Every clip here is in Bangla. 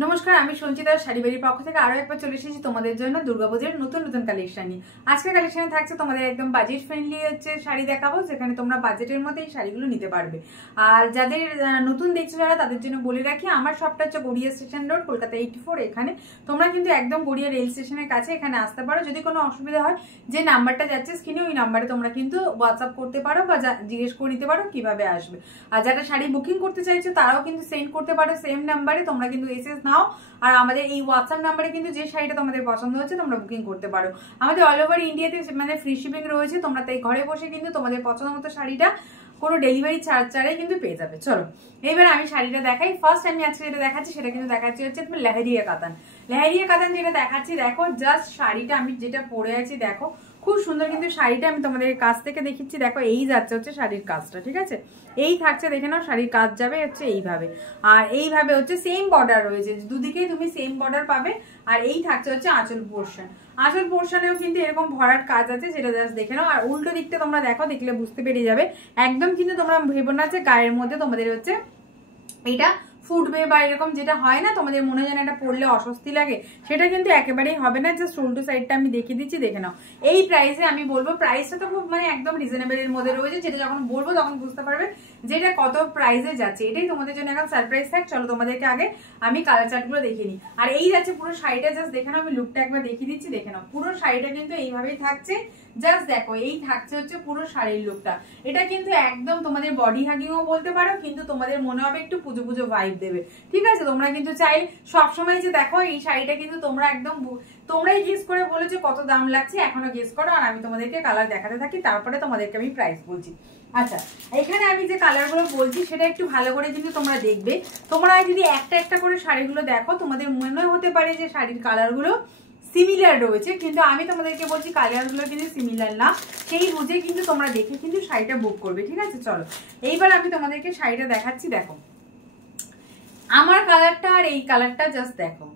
নমস্কার, আমি সঞ্চিতা শাড়ি বাড়ির পক্ষ থেকে আরো একবার চলে এসেছি তোমাদের জন্য দুর্গাপূজার নতুন নতুন কালেকশন নিয়ে। আজকের কালেকশনে থাকছে তোমাদের একদম বাজেট ফ্রেন্ডলি শাড়ি দেখাবো, যেখানে তোমরা বাজেটের মধ্যে এই শাড়িগুলো নিতে পারবে। আর যাদের নতুন দেখছো যারা, তাদের জন্য বলে রাখি, আমার শপটা হচ্ছে গড়িয়া স্টেশন রোড, কলকাতা 84। এখানে তোমরা কিন্তু একদম গড়িয়া রেল স্টেশনের কাছে এখানে আসতে পারো। যদি কোনো অসুবিধা হয়, যে নাম্বারটা যাচ্ছে স্ক্রিনে, ওই নাম্বারে তোমরা কিন্তু হোয়াটসঅ্যাপ করতে পারো বা জিজ্ঞেস করে নিতে পারো কিভাবে আসবে। আর যারা শাড়ি বুকিং করতে চাইছো তারাও কিন্তু সেন্ড করতে পারো সেম নাম্বারে। তোমরা কিন্তু এসএস নাও, আর আমাদের এই হোয়াটসঅ্যাপ নাম্বারে কিন্তু যে শাড়িটা তোমাদের পছন্দ হচ্ছে তোমরা বুকিং করতে পারো। আমাদের অল ওভার ইন্ডিয়াতে মানে ফ্রি শিপিং রয়েছে। তোমরা তাই ঘরে বসে কিন্তু তোমাদের পছন্দ মতো শাড়িটা কোনো ডেলিভারি চার্জ ছাড়াই কিন্তু পেয়ে যাবে। চলো এইবার আমি শাড়িটা দেখাই। ফার্স্ট আমি আজকে যেটা দেখাচ্ছি সেটা কিন্তু দেখাচ্ছি হচ্ছে লেহেরিয়া কাতান। লেহেরিয়া কাতান যেটা দেখাচ্ছি, দেখো জাস্ট শাড়িটা আমি যেটা পরে আছি, দেখো খুব সুন্দর কিন্তু শাড়িটা আমি তোমাদের কাছ থেকে দেখিচ্ছি। দেখো এই যাচ্ছে হচ্ছে শাড়ির কাজটা, ঠিক আছে? এই থাকছে, দেখে নাও শাড়ির কাজ যাবে হচ্ছে এইভাবে। আর এইভাবে হচ্ছে সেম বর্ডার রয়েছে, দুদিকেই তুমি সেম বর্ডার পাবে। আর এই থাকছে হচ্ছে আঁচল পোর্শন। আঁচল পোর্শনেও কিন্তু এরকম ভরার কাজ আছে, যেটা জাস্ট দেখে নাও। আর উল্টো দিকটা তোমরা দেখো, দেখলে বুঝতে পেরে যাবে। একদম কিন্তু তোমরা ভেবো না যে গায়ের মধ্যে তোমাদের হচ্ছে এটা ফুটবে বা এরকম যেটা হয় না, তোমাদের মনে যেন এটা পড়লে অস্বস্তি লাগে, সেটা কিন্তু একেবারেই হবে না। জাস্ট উল্টো সাইডটা আমি দেখিয়ে দিচ্ছি, দেখে নাও। এই প্রাইসে আমি বলবো, প্রাইসটা তো খুব মানে একদম রিজনেবল এর মধ্যে রয়েছে, যেটা যখন বলবো তখন বুঝতে পারবে যে এটা কত প্রাইসে যাচ্ছে। এটাই তোমাদের জন্য এখন সারপ্রাইজ থাক। চলো তোমাদেরকে আগে আমি কালার চার্টগুলো দেখিয়ে নিই। আর এই যাচ্ছে পুরো শাড়িটা, জাস্ট দেখে নাও। আমি লুকটা একবার দেখিয়ে দিচ্ছি, দেখে নাও। পুরো শাড়িটা কিন্তু এইভাবেই থাকছে, জাস্ট দেখো এই থাকছে হচ্ছে পুরো শাড়ির লুকটা। এটা কিন্তু একদম তোমাদের বডি হাগিংও বলতে পারো, কিন্তু তোমাদের মনে হবে একটু পুজো পুজো ভাইব দেবে, ঠিক আছে? তোমরা কিন্তু চাইলে সবসময় যে দেখো এই শাড়িটা কিন্তু তোমরা একদম তোমরাই গেস করে বলেছো কত দাম লাগছে, এখনো গেস করো। আর আমি তোমাদেরকে কালার দেখাতে থাকি, তারপরে তোমাদেরকে আমি প্রাইস বলছি। আচ্ছা, এখানে আমি যে কালারগুলো বলছি সেটা একটু ভালো করে কিন্তু তোমরা দেখবে। তোমরা যদি একটা একটা করে শাড়িগুলো দেখো, তোমাদের মনে হতে পারে যে শাড়ির কালারগুলো সিমিলার রয়েছে, কিন্তু আমি তোমাদেরকে বলছি কালারগুলো কিন্তু সিমিলার না। সেই বুঝে কিন্তু তোমরা দেখে কিন্তু শাড়িটা বুক করবে, ঠিক আছে? চলো এইবার আমি তোমাদেরকে শাড়িটা দেখাচ্ছি। দেখো আমার কালারটা আর এই কালারটা জাস্ট দেখো,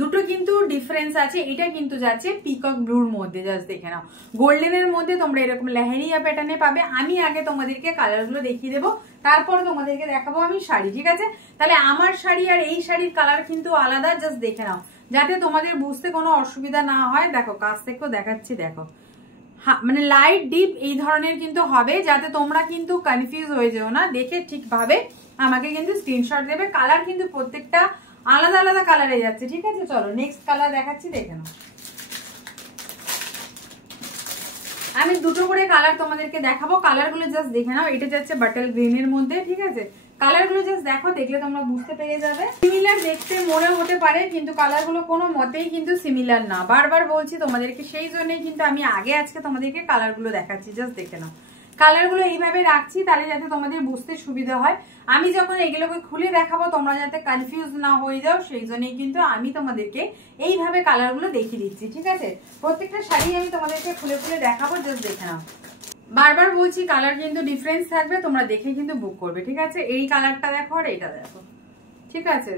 দুটো কিন্তু ডিফারেন্স আছে। এটা কিন্তু যাচ্ছে পিকক ব্লুর মধ্যে, জাস্ট দেখে নাও। গোল্ডেনের মধ্যে তোমরা এরকম লেহেরিয়া প্যাটার্নে পাবে। আমি আগে তোমাদেরকে কালারগুলো দেখিয়ে দেবো, তারপর তোমাদেরকে দেখাবো আমি শাড়ি, ঠিক আছে? তাহলে আমার শাড়ি আর এই শাড়ির কালার কিন্তু আলাদা, জাস্ট দেখে নাও, যাতে তোমাদের বুঝতে কোনো অসুবিধা না হয়। দেখো কাছ থেকেও দেখাচ্ছি, দেখো মানে লাইট ডিপ এই ধরনের কিন্তু হবে, যাতে তোমরা কিন্তু কনফিউজ হয়ে যেও না। দেখে ঠিকভাবে আমাকে কিন্তু স্ক্রিনশট দেবে। কালার কিন্তু প্রত্যেকটা আলাদা আলাদা কালারে যাচ্ছে, ঠিক আছে? চলো নেক্সট কালার দেখাচ্ছি, দেখে নাও। আমি দুটো করে কালার তোমাদেরকে দেখাবো, কালারগুলো জাস্ট দেখে নাও। এটা যাচ্ছে বাটার গ্রিনের মধ্যে, ঠিক আছে? কালারগুলো জাস্ট দেখো, দেখলে তোমরা বুঝতে পেরে যাবে। সিমিলার দেখতে মনে হতে পারে, কিন্তু কালারগুলো কোনো মতেই কিন্তু সিমিলার না। বারবার বলছি তোমাদেরকে, সেই জন্যই কিন্তু আমি আগে আজকে তোমাদেরকে কালারগুলো দেখাচ্ছি। জাস্ট দেখে নাও, কালারগুলো এইভাবে রাখছি তাহলে যাতে তোমাদের বুঝতে সুবিধা হয়। আমি যখন এগুলোকে খুলে দেখাবো তোমরা যাতে কনফিউজ না হয়ে যাও, সেই জন্যই কিন্তু আমি তোমাদেরকে এইভাবে কালারগুলো দেখিয়ে দিচ্ছি, ঠিক আছে? প্রত্যেকটা শাড়ি আমি তোমাদেরকে খুলে খুলে দেখাবো, জাস্ট দেখে নাও। বারবার বলছি কালার কিন্তু ডিফারেন্স থাকবে, তোমরা দেখে কিন্তু বুক করবে, ঠিক আছে? এই কালারটা দেখো আর এইটা দেখো, ঠিক আছে?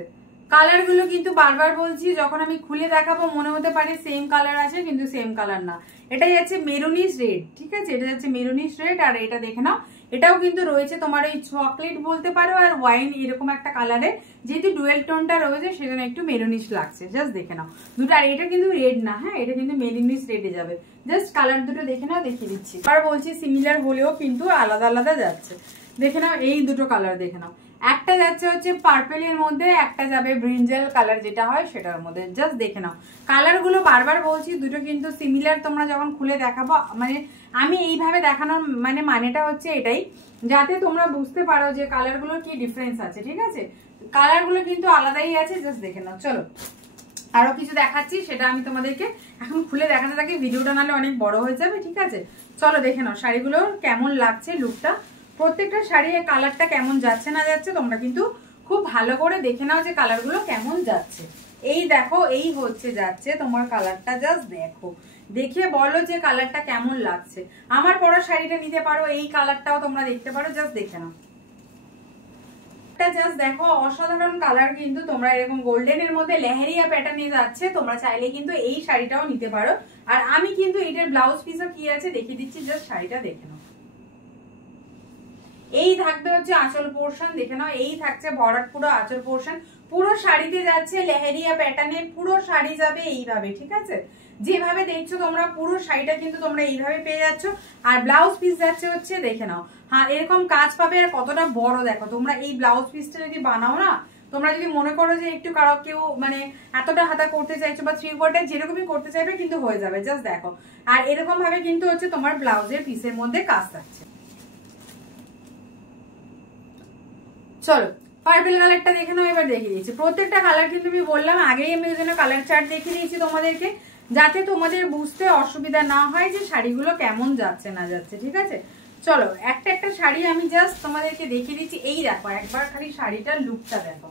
কালারগুলো কিন্তু বারবার বলছি, যখন আমি খুলে দেখাবো মনে হতে পারে সেম কালার আছে, কিন্তু সেম কালার না। এটা যাচ্ছে মেরুনিশ রেড, ঠিক আছে? এটা যাচ্ছে মেরুনিশ রেড। আর এটা দেখে নাও, এটাও কিন্তু রয়েছে তোমার ওই চকলেট বলতে পারো আর ওয়াইন, এরকম একটা কালারে। যেহেতু ডুয়েল টোনটা রয়েছে সেজন্য একটু মেরুনিশ লাগছে, জাস্ট দেখে নাও দুটো। আর এটা কিন্তু রেড না, হ্যাঁ, এটা কিন্তু মেরুনিশ রেডে যাবে। জাস্ট কালার দুটো দেখে নাও, দেখিয়ে দিচ্ছি। আর বলছি সিমিলার হলেও কিন্তু আলাদা আলাদা যাচ্ছে, দেখে নাও। এই দুটো কালার দেখে নাও, একটা যাচ্ছে হচ্ছে পার্পেলের মধ্যে, একটা যাবে ব্রিঞ্জাল কালার যেটা হয় সেটার মধ্যে। জাস্ট দেখে নাও কালারগুলো, বারবার বলছি দুটো কিন্তু সিমিলার। তোমরা যখন খুলে দেখাবো, মানে আমি এইভাবে দেখানোর মানেটা হচ্ছে এটাই, যাতে তোমরা বুঝতে পারো যে কালারগুলোর কি ডিফারেন্স আছে, ঠিক আছে? কালারগুলো কিন্তু আলাদাই আছে, জাস্ট দেখে নাও। চলো আরো কিছু দেখাচ্ছি, সেটা আমি তোমাদেরকে এখন খুলে দেখাতে থাকি, ভিডিওটা নাহলে অনেক বড় হয়ে যাবে, ঠিক আছে? চলো দেখে নাও শাড়িগুলো কেমন লাগছে, লুকটা প্রত্যেকটা শাড়ি কালারটা কেমন যাচ্ছে না যাচ্ছে তোমরা কিন্তু খুব ভালো করে দেখে নাও যে কালারগুলো কেমন যাচ্ছে। এই দেখো, এই হচ্ছে যাচ্ছে তোমার কালারটা, জাস্ট দেখো, দেখে বলো যে কালারটা কেমন লাগছে। আমার পরা শাড়িটা নিতে পারো, এই কালারটাও তোমরা দেখতে পারো, জাস্ট দেখে নাও। জাস্ট দেখো অসাধারণ কালার, কিন্তু তোমরা এরকম গোল্ডেনের মধ্যে লেহেরিয়া প্যাটার্নে যাচ্ছে, তোমরা চাইলে কিন্তু এই শাড়িটাও নিতে পারো। আর আমি কিন্তু এটার ব্লাউজ পিসও কি আছে দেখিয়ে দিচ্ছি, জাস্ট শাড়িটা দেখে নাও। এই থাকবে হচ্ছে আঁচল পোর্শন, দেখে নাও এই থাকছে ভরাট পুরো আঁচল পোর্শন। পুরো শাড়িতে যাচ্ছে লেহেরিয়া প্যাটার্নে, পুরো শাড়ি যাবে এইভাবে, ঠিক আছে? যেভাবে দেখছো তোমরা পুরো শাড়িটা কিন্তু তোমরা এইভাবে পেয়ে যাচ্ছ। আর ব্লাউজ পিস যাচ্ছে হচ্ছে দেখে নাও, হ্যাঁ এরকম কাজ পাবে। আর কতটা বড় দেখো, তোমরা এই ব্লাউজ পিসটা যদি বানাও না, তোমরা যদি মনে করো যে একটু কারো কেউ মানে এতটা হাতা করতে চাইছো বা 3/4 যেরকমই করতে চাইবে কিন্তু হয়ে যাবে, জাস্ট দেখো। আর এরকম ভাবে কিন্তু হচ্ছে তোমার ব্লাউজের পিসের মধ্যে কাজ থাকছে। চলো পার্পল কালারটা দেখে নাও, এবার দেখিয়ে দিচ্ছি। প্রত্যেকটা কালার কিন্তু আমি বললাম আগেই, আমি ওই জন্য কালার চার্ট দেখিয়ে দিয়েছি তোমাদেরকে, যাতে তোমাদের বুঝতে অসুবিধা না হয় যে শাড়িগুলো কেমন যাচ্ছে না যাচ্ছে, ঠিক আছে? চলো একটা একটা শাড়ি আমি জাস্ট তোমাদেরকে দেখিয়ে দিচ্ছি। এই দেখো একবার খালি শাড়িটার লুকটা দেখো,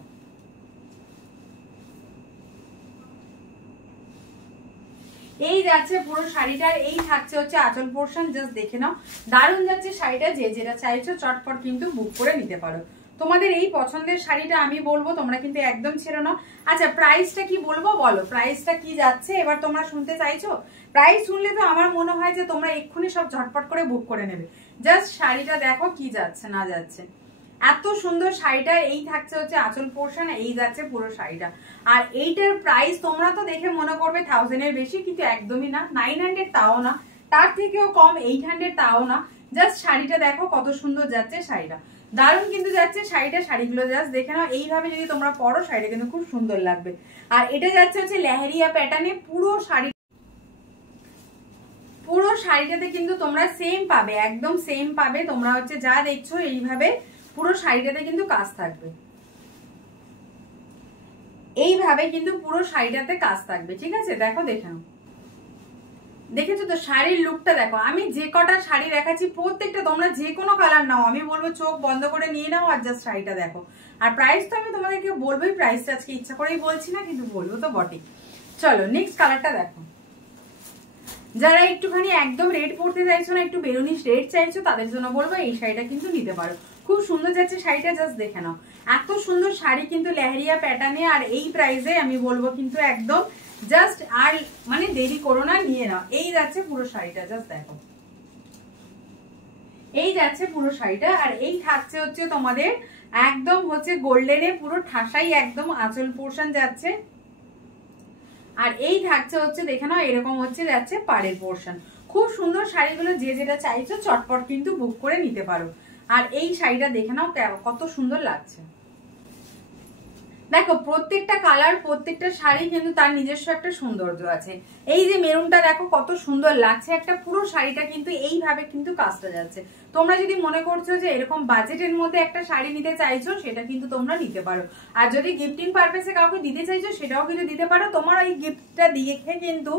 এই যাচ্ছে পুরো শাড়িটার, এই থাকছে হচ্ছে আঁচল পোর্শন, জাস্ট দেখে নাও দারুণ যাচ্ছে শাড়িটা। যে যেটা চাইছো চটপট কিন্তু বুক করে নিতে পারো। তোমাদের এই পছন্দের শাড়িটা আমি বলবো তোমরা কিন্তু একদম ছেড়ো না। আচ্ছা প্রাইসটা কি বলবো, বলো প্রাইসটা কি যাচ্ছে এবার তোমরা শুনতে চাইছো? প্রাইস শুনলে তো আমার মনে হয় যে তোমরা এক্ষুনি সব ঝটপট করে বুক করে নেবে। জাস্ট শাড়িটা দেখো কি যাচ্ছে না যাচ্ছে, এত সুন্দর শাড়িটা। এই থাকছে হচ্ছে আঁচল পোর্শন, এই যাচ্ছে পুরো শাড়িটা। আর এইটার প্রাইস তোমরা তো দেখে মনে করবে 1000 এর বেশি, কিন্তু একদমই না। 900 তাও না, তার থেকেও কম 800 তাও না। জাস্ট শাড়িটা দেখো কত সুন্দর যাচ্ছে শাড়িটা, দারুণ কিন্তু যাচ্ছে শাড়িটা। শাড়িগুলো জাস্ট দেখে নাও, এইভাবে যদি তোমরা পরো শাড়িটা কিন্তু খুব সুন্দর লাগবে। আর এটা যাচ্ছে হচ্ছে লেহেরিয়া প্যাটার্নে, পুরো শাড়ি পুরো শাড়িটাতে কিন্তু তোমরা সেম পাবে, একদম সেম পাবে। তোমরা হচ্ছে যা দেখছো এইভাবে পুরো শাড়িটাতে কিন্তু কাজ থাকবে, এইভাবে কিন্তু পুরো শাড়িটাতে কাজ থাকবে, ঠিক আছে? দেখো দেখে নাও, দেখেছো তো শাড়ির লুকটা দেখো। আমি যে কটা শাড়ি দেখাচ্ছি প্রত্যেকটা তোমরা যে কোনো কালার নাও, আমি বলবো চোখ বন্ধ করে নিয়ে নাও আর জাস্ট শাড়িটা দেখো। আর প্রাইস তো আমি তোমাদেরকে বলবোই, প্রাইসটা আজকে ইচ্ছা করেই বলছি না, কিন্তু বলবো তো বটেই। চলো নেক্সট কালারটা দেখো। যারা একটুখানি একদম রেড পরতে চাইছো না, একটু বেরুনিশ রেড চাইছো, তাদের জন্য বলবো এই শাড়িটা কিন্তু নিতে পারো। খুব সুন্দর যাচ্ছে শাড়িটা, জাস্ট দেখে নাও। এত সুন্দর শাড়ি কিন্তু লেহেরিয়া প্যাটার্নে, আর এই প্রাইসে আমি বলবো কিন্তু একদম জাস্ট আর মানে দেরি করো না, নিয়ে নাও। এই যাচ্ছে পুরো শাড়িটা, জাস্ট দেখো এই যাচ্ছে পুরো শাড়িটা। আর এই থাকছে হচ্ছে তোমাদের একদম হচ্ছে গোল্ডেনে পুরো ঠাসাই একদম আঁচল পোর্শন যাচ্ছে। আর এই থাকছে হচ্ছে দেখে নাও এরকম হচ্ছে যাচ্ছে পাড়ের পোর্শন। খুব সুন্দর শাড়িগুলো, যে যেটা চাইছো চটপট কিন্তু বুক করে নিতে পারো। আর এই শাড়িটা দেখে নাও কত সুন্দর লাগছে। দেখো প্রত্যেকটা কালার প্রত্যেকটা শাড়ি কিন্তু তার নিজস্ব একটা সৌন্দর্য আছে। এই যে মেরুনটা দেখো কত সুন্দর লাগছে, একটা পুরো শাড়িটা কিন্তু এইভাবে কিন্তু কাজটা যাচ্ছে। তোমরা যদি মনে করছো যে এরকম বাজেটের মধ্যে একটা শাড়ি নিতে চাইছো, সেটা কিন্তু তোমরা নিতে পারো। আর যদি গিফটিং পারপাসে কাউকে দিতে চাইছো, সেটাও কিন্তু দিতে পারো। তোমার এই গিফটটা দেখে কিন্তু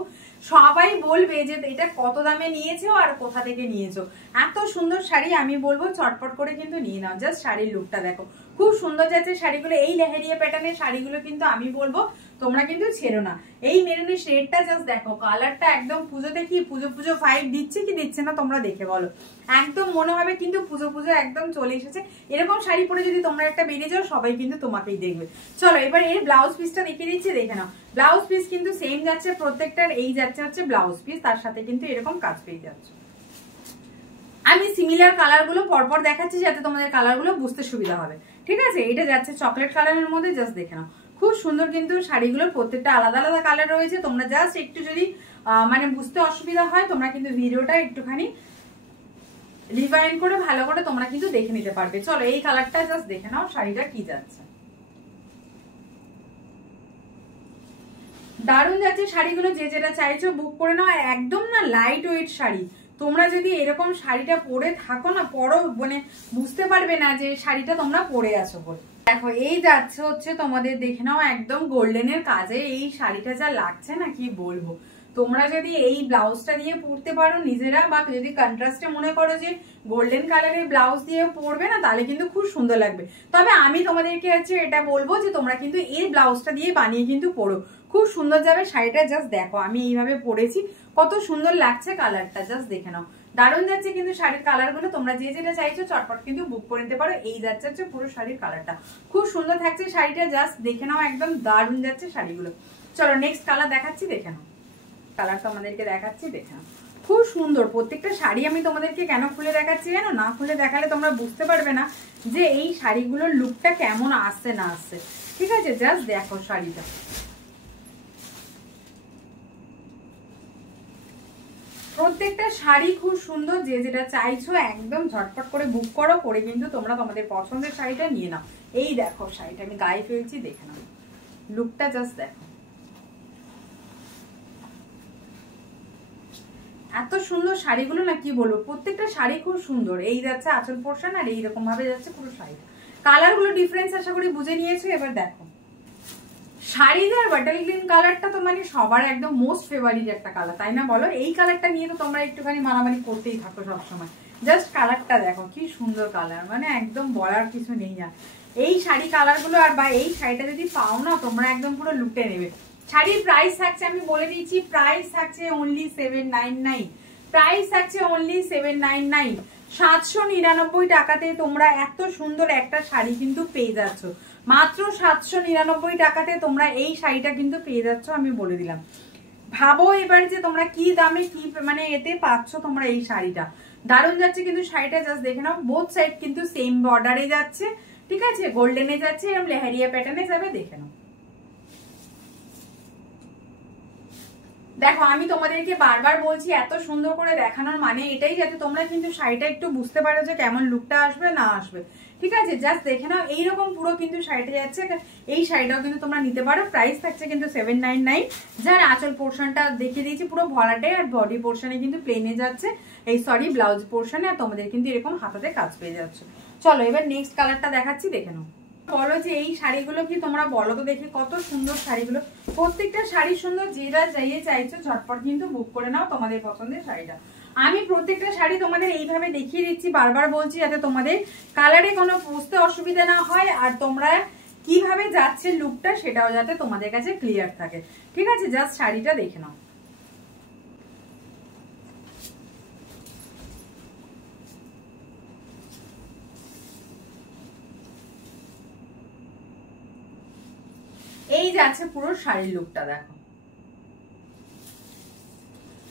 সবাই বলবে যে এটা কত দামে নিয়েছো আর কোথা থেকে নিয়েছো। এত সুন্দর শাড়ি, আমি বলবো চটপট করে কিন্তু নিয়ে নাও। জাস্ট শাড়ির লুকটা দেখো, খুব সুন্দর যাচ্ছে শাড়িগুলো। এই লেহেরিয়া প্যাটার্নের শাড়িগুলো কিন্তু আমি বলবো তোমরা কিন্তু ছেড়ো না। এই মেরুনের শেডটা জাস্ট দেখো, কালারটা একদম পুজোতে কি পুজো পুজো ফাইভ দিচ্ছে কি দিচ্ছে না তোমরা দেখে বলো। একদম মনে হবে কিন্তু পুজো পুজো একদম চলে এসেছে। এরকম শাড়ি পরে যদি তোমরা একটা বেরিয়ে যাও, সবাই কিন্তু তোমাকেই দেখবে। চলো এবার এর ব্লাউজ পিসটা দেখিয়ে দিচ্ছি, দেখে নাও। ব্লাউজ পিস কিন্তু সেম যাচ্ছে প্রত্যেকটার, এই যাচ্ছে হচ্ছে ব্লাউজ পিস, তার সাথে কিন্তু এরকম কাজ পেয়ে যাচ্ছে। আমি সিমিলার কালার গুলো পরপর দেখাচ্ছি যাতে তোমাদের কালার গুলো বুঝতে সুবিধা হবে, ঠিক আছে? এটা যাচ্ছে চকলেট কালারের মধ্যে, জাস্ট দেখে নাও খুব সুন্দর কিন্তু শাড়িগুলো প্রত্যেকটা আলাদা আলাদা কালার রয়েছে। তোমরা জাস্ট একটু যদি মানে বুঝতে অসুবিধা হয়, তোমরা কিন্তু ভিডিওটা একটুখানি রিভাইন্ড করে ভালো করে তোমরা কিন্তু দেখে নিতে পারবে। চলো এই কালারটা জাস্ট দেখে নাও, শাড়িটা কি যাচ্ছে, দারুণ যাচ্ছে শাড়িগুলো। যে যেটা চাইছো বুক করে নাও। একদম না লাইট ওয়েট শাড়ি, তোমরা যদি এরকম শাড়িটা পরে থাকো না, পরো মানে বুঝতে পারবে না যে শাড়িটা তোমরা পরে আছো বলে। দেখো এই যাচ্ছে হচ্ছে তোমাদের দেখে নাও একদম গোল্ডেনের কাজে এই শাড়িটা যা লাগছে না কি বলবো। তোমরা যদি এই ব্লাউজটা দিয়ে পরতে পারো নিজেরা, বা যদি কন্ট্রাস্টে মনে করো যে গোল্ডেন কালারের ব্লাউজ দিয়ে পরবে না, তাহলে কিন্তু খুব সুন্দর লাগবে। তবে আমি তোমাদেরকে হচ্ছে এটা বলবো যে তোমরা কিন্তু এই ব্লাউজটা দিয়ে বানিয়ে কিন্তু পরো, খুব সুন্দর যাবে শাড়িটা। জাস্ট দেখো আমি এইভাবে পরেছি, কত সুন্দর লাগছে কালারটা, জাস্ট দেখে নাও দারুণ যাচ্ছে কিন্তু শাড়ির কালার গুলো। তোমরা যে যেটা চাইছো চটপট কিন্তু বুক করে নিতে পারো। এই যাচ্ছে হচ্ছে পুরো শাড়ির কালারটা, খুব সুন্দর থাকছে শাড়িটা, জাস্ট দেখে নাও একদম দারুণ যাচ্ছে শাড়িগুলো। চলো নেক্সট কালার দেখাচ্ছি, দেখে নাও কালারটা আমাদেরকে দেখাচ্ছি, দেখে নাও খুব সুন্দর প্রত্যেকটা শাড়ি। আমি তোমাদেরকে কেন খুলে দেখাচ্ছি জানো, না খুলে দেখালে তোমরা বুঝতে পারবে না যে এই শাড়িগুলোর লুকটা কেমন আসছে না আসছে। ঠিক আছে, জাস্ট দেখো শাড়িটা। প্রত্যেকটা শাড়ি খুব সুন্দর। যে যেটা চাইছো একদম ঝটপট করে বুক করো, করে কিন্তু তোমরা তোমাদের পছন্দের শাড়িটা নিয়ে নাও। এই দেখো শাড়িটা আমি গায়ে ফেলছি, দেখে নাও লুকটা, জাস্ট দেখো এত সুন্দর শাড়িগুলো না কি বলবো, প্রত্যেকটা শাড়ি খুব সুন্দর। এই যাচ্ছে আঁচল পোর্শন আর এইরকম ভাবে যাচ্ছে পুরো শাড়ি। কালার গুলো ডিফারেন্স আশা করি বুঝে নিয়েছো। এবার দেখো শাড়িটার বাটার গ্রিন কালারটা তো মানে সবার একদম মোস্ট ফেভারিট একটা কালার, তাই না বলো? এই কালারটা নিয়ে তো তোমরা একটুখানি মারামারি করতেই থাকো সবসময়। জাস্ট কালারটা দেখো কি সুন্দর কালার, মানে একদম বলার কিছু নেই। আর এই শাড়ি কালার গুলো আর বা এই শাড়িটা যদি পাও না তোমরা একদম পুরো লুটে নেবে। শাড়ির প্রাইস থাকছে, আমি বলে দিয়েছি, প্রাইস থাকছে অনলি 799। প্রাইস থাকছে অনলি 799। 799 টাকাতে তোমরা এত সুন্দর একটা শাড়ি কিন্তু পেয়ে যাচ্ছ। মাত্র 799 টাকাতে তোমরা এই শাড়িটা কিন্তু পেয়ে যাচ্ছ, আমি বলে দিলাম। ভাবো এবার যে তোমরা কি দামে কি মানে এতে পাচ্ছ তোমরা এই শাড়িটা। দারুণ যাচ্ছে কিন্তু শাড়িটা, জাস্ট দেখে নাও। বোথ সাইড কিন্তু সেম বর্ডারে যাচ্ছে, ঠিক আছে, গোল্ডেনে যাচ্ছে, এরকম লেহেরিয়া প্যাটার্নে যাবে, দেখে নাও। দেখো আমি তোমাদেরকে বারবার বলছি এত সুন্দর করে দেখানোর মানে এটাই যাতে তোমরা কিন্তু শাড়িটা একটু বুঝতে পারো যে কেমন লুকটা আসবে না আসবে। ঠিক আছে, জাস্ট দেখে নাও এইরকম পুরো কিন্তু শাড়িটা যাচ্ছে। এই শাড়িটাও কিন্তু তোমরা নিতে পারো। প্রাইস থাকছে কিন্তু 799। যার আঁচল পোর্শনটা দেখিয়ে দিয়েছি পুরো ভরাটে, আর বডি পোর্শনে কিন্তু প্লেনে যাচ্ছে, এই সরি ব্লাউজ পোর্শনে। আর তোমাদের কিন্তু এরকম হাতাতে কাজ পেয়ে যাচ্ছে। চলো এবার নেক্সট কালারটা দেখাচ্ছি, দেখে নাও। বলো যে এই শাড়িগুলো কি তোমরা বলো তো দেখি, কত সুন্দর শাড়িগুলো। প্রত্যেকটা শাড়ি সুন্দর। যেটা যাইয়ে চাইছো ঝটপট কিন্তু বুক করে নাও তোমাদের পছন্দের শাড়িটা। আমি প্রত্যেকটা শাড়ি তোমাদের এইভাবে দেখিয়ে দিচ্ছি, বারবার বলছি, যাতে তোমাদের কালারে কোনো বুঝতে অসুবিধা না হয়, আর তোমরা কিভাবে যাচ্ছে লুকটা সেটাও যাতে তোমাদের কাছে ক্লিয়ার থাকে। ঠিক আছে, জাস্ট শাড়িটা দেখে নাও। এই যাচ্ছে পুরো শাড়ির লুকটা, দেখো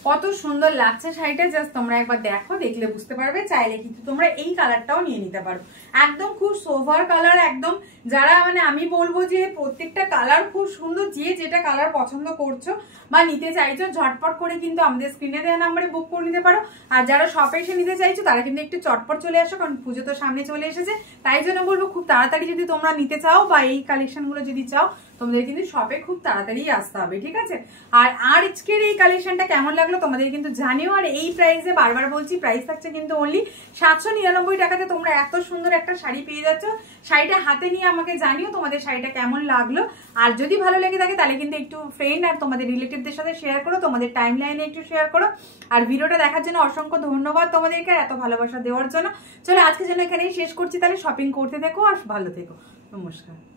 কত সুন্দর লাগছে শাড়িটা। জাস্ট তোমরা একবার দেখো, দেখলে বুঝতে পারবে। চাইলে কিন্তু তোমরা এই কালারটাও নিয়ে নিতে পারো। একদম খুব সোভার কালার, একদম যারা মানে আমি বলবো যে প্রত্যেকটা কালার খুব সুন্দর। যে যেটা কালার পছন্দ করছো বা নিতে চাইছো ঝটপট করে কিন্তু আমাদের স্ক্রিনে দেওয়া নাম্বারে বুক করে নিতে পারো। আর যারা শপে এসে নিতে চাইছো তারা কিন্তু একটু চটপট চলে আসো, কারণ পুজো তো সামনে চলে এসেছে। তাই জন্য বলবো খুব তাড়াতাড়ি যদি তোমরা নিতে চাও বা এই কালেকশন গুলো যদি চাও, তোমাদের কিন্তু শপে খুব তাড়াতাড়ি আসতে হবে। ঠিক আছে, আর আজকের এই কালেকশনটা কেমন লাগলো তোমাদের কিন্তু জানিও। আর এই প্রাইসে বারবার বলছি, প্রাইস থাকছে কিন্তু অনলি 799 টাকাতে তোমরা এত সুন্দর একটা শাড়ি পেয়ে যাচ্ছ। শাড়িটা হাতে নিয়ে আমাকে জানিও তোমাদের শাড়িটা কেমন লাগলো। আর যদি ভালো লেগে থাকে তাহলে কিন্তু একটু ফ্রেন্ড আর তোমাদের রিলেটিভদের সাথে শেয়ার করো, তোমাদের টাইম লাইনে একটু শেয়ার করো। আর ভিডিওটা দেখার জন্য অসংখ্য ধন্যবাদ তোমাদেরকে এত ভালোবাসা দেওয়ার জন্য। চলো আজকের জন্য এখানেই শেষ করছি, তাহলে শপিং করতে থেকো আর ভালো থেকো। নমস্কার।